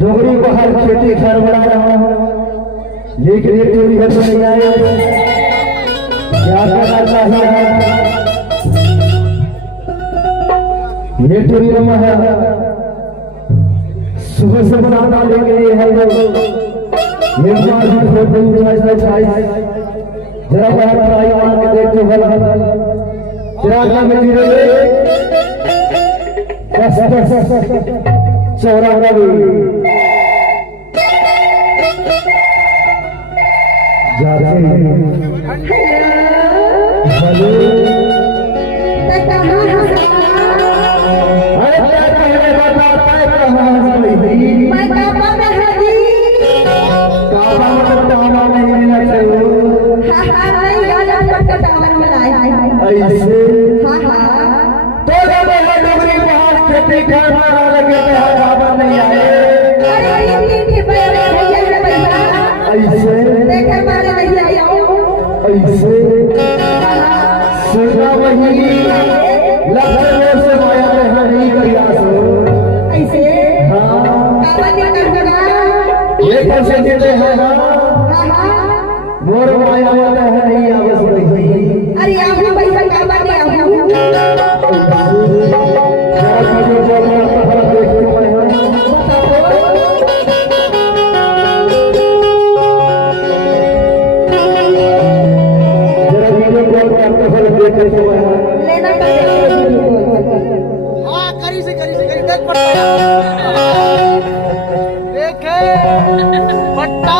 डोगरी को हर खेती घर बना रहा हूँ, लेकिन ये टोली घर तो नहीं आए। क्या करना है ये टोली रमा है, सुबह से बनाना लेके है लोग ये जरा बाहर आई मान के देखते भला जरा का में जीरो चौरा रवि जाते मोर माया वाला है नहीं आवस नहीं। अरे आऊ पैसा का बात है आऊ लेना हां करी से देख पट्टा देखे पट्टा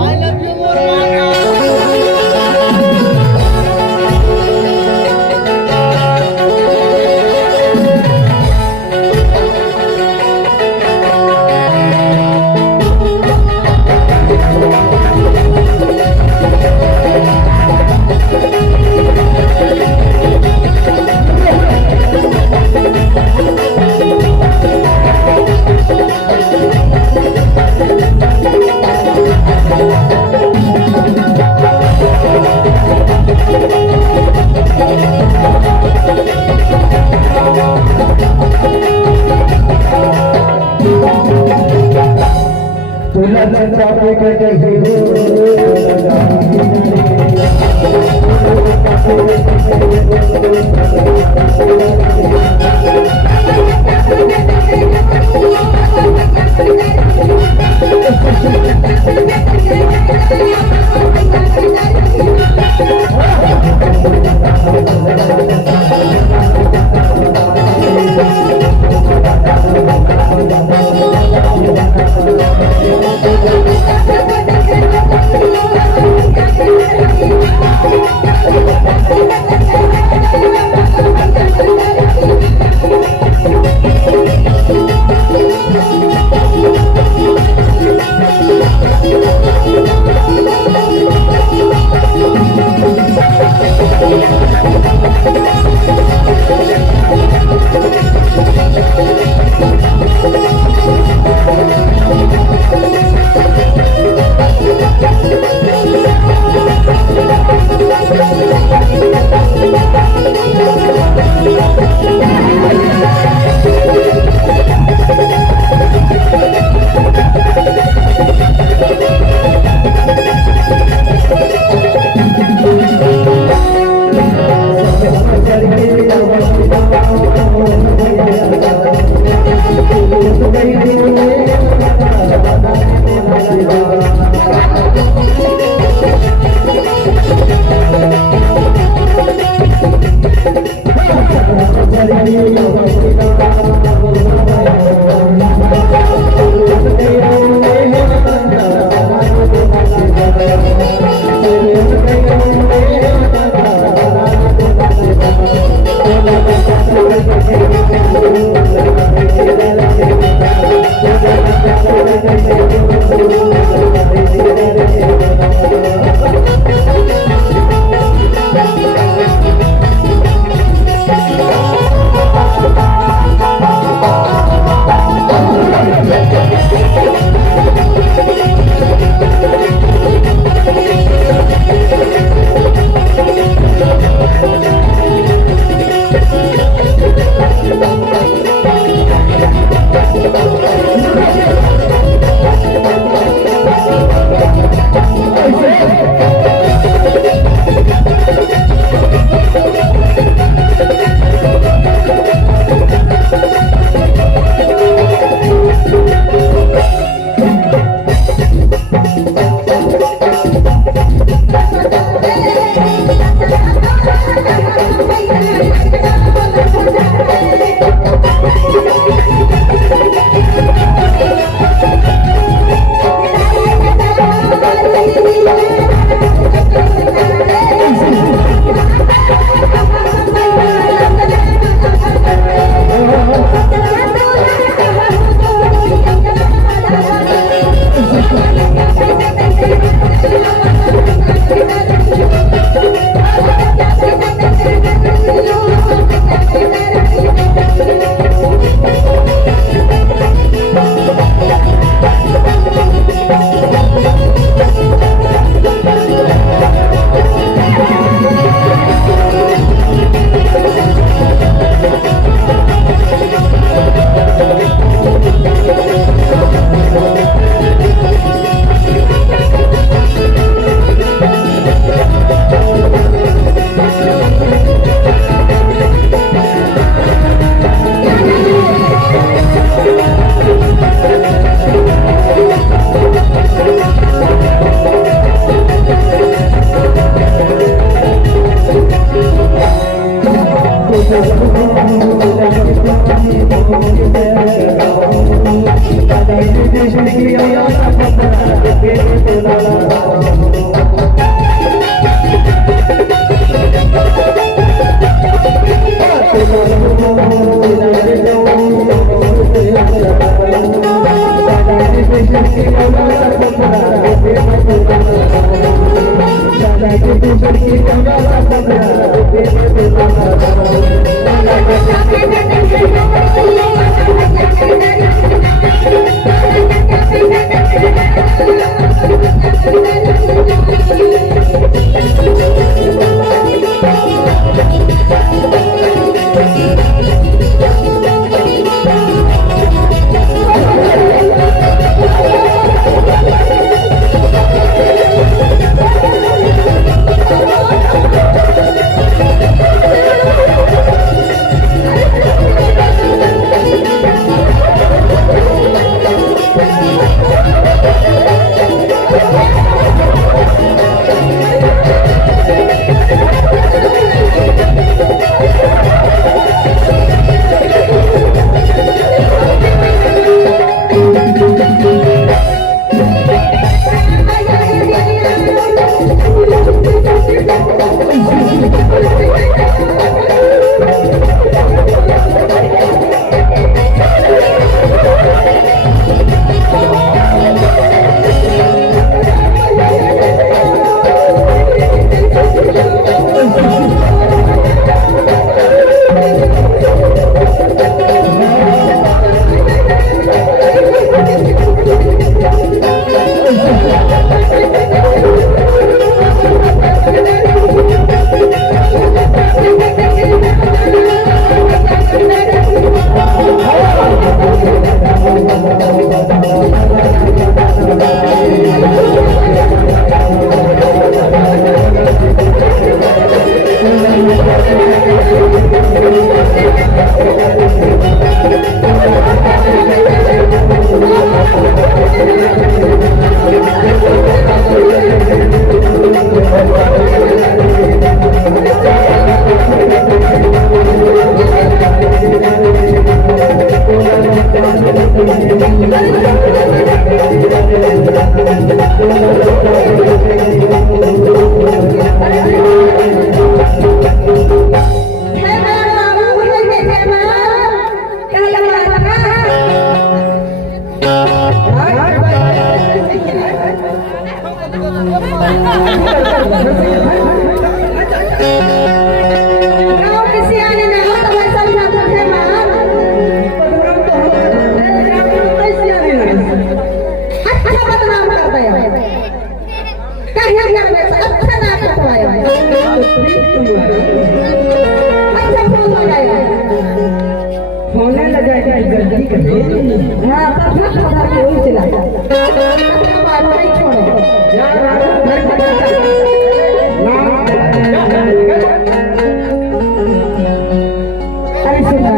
I love you more. हाँ, अरे सुना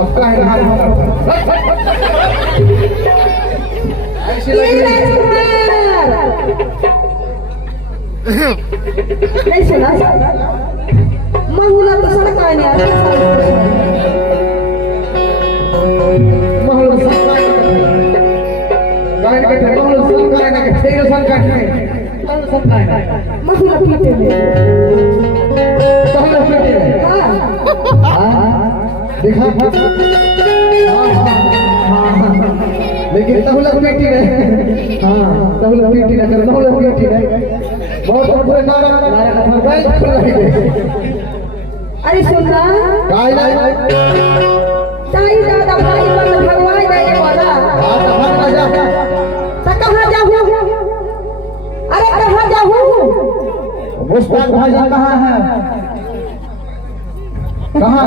अब का है ऐसे ये लगे राजकुमार नहीं सुना महुला तो सड़क आए नहीं आते महल संकाय गायन के महल संकाय ना के तेरे संकाय महल संकाय महुला पीते हैं तहले पेटे हाँ हां देखा लेकिन तहले पेटी है हां तहले पेटी ना कर तहले पेटी है बहुत बड़े नारा गाय खुल रही है अरे सुनना गाय ना ताई दादा भाई बंद भगवान दे वाला भाग जा तो कहाँ जाऊँ अरे कहाँ जाऊँ मुस्ताक भाईजान कहाँ है कहाँ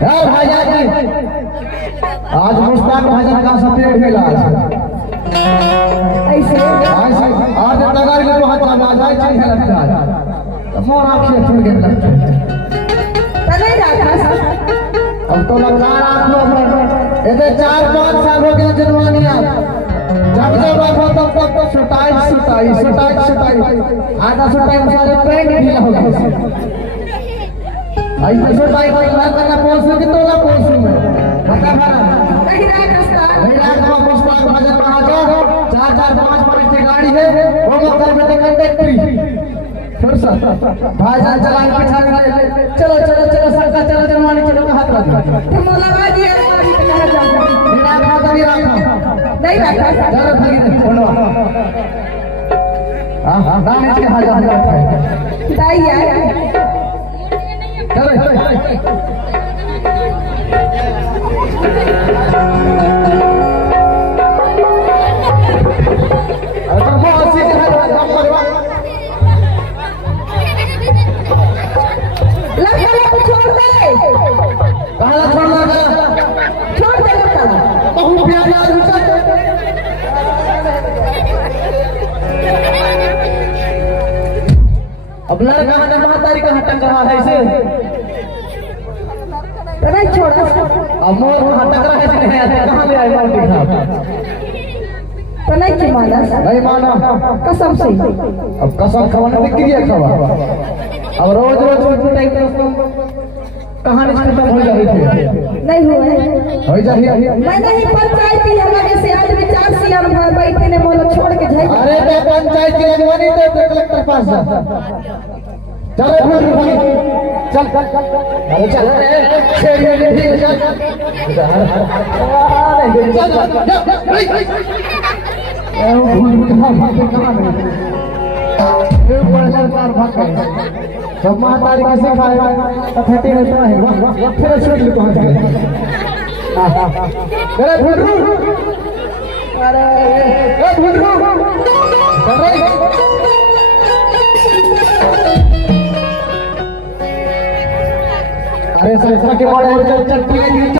है भाईजान जी आज मुस्ताक भाईजान का सफेद मिला ऐसे आज नगर में वहाँ जाना जाए चाहिए लगता है मोर आँखें छूट गए लगता है तो नहीं रखा अब तो लगातार आप लोग ऐसे 4-5 साल हो गया जन्मानिया जब जब आप तब तब तो सुटाई आधा सुटाई सारे पेट ढीला हो गया ऐसे सुटाई को ना करना पोसू कि तोला पोसू में बता भरा नहीं रखा नहीं रखा मुस्ताक भाईजान कहाँ जा 4-5 की गाड़ी है वो मकर में कंडक्टरी भाईजान चला पीछा चलो सरका चलो जन्मानी चलो हाथ रखो तो मौलाना जी हमारी तो कहाँ जाऊँ बिना खाता नहीं रखा नहीं रखा चलो भागी बोलो हां नाम इसके हाथ रखा है ताई है चलो अच्छा बहुत सी हाथ नंबर 1 लड़का को छोड़ दे कहां छोड़ना है छोड़ दे लड़का बहुत प्यार आदमी है अब लड़का ने महतारी का हटक रहा है इसे तो नहीं छोड़ा अब मोर हटक रहा है इसने कहां ले आए मालूम साहब तो नहीं की माना नहीं माना कसम से अब कसम खवाने में क्रिया खवा अब रोज टाइम कहानी खत्म हो जाती है नहीं हुआ हो जाती है मैं नहीं पंचायती लगे से आदमी 4 सीएम बैठे ने बोलो छोड़ के जाए अरे तो पंचायत की अगवानी तो कलेक्टर पास जा चलो भाई चल अरे चल छेड़िए ठीक चल सब महातारी कैसे खाएगा फटे रहता है फिर छोड़ ले पहुंच गए अरे भुंडरू अरे भुंडरू अरे संस्था के बड़े चल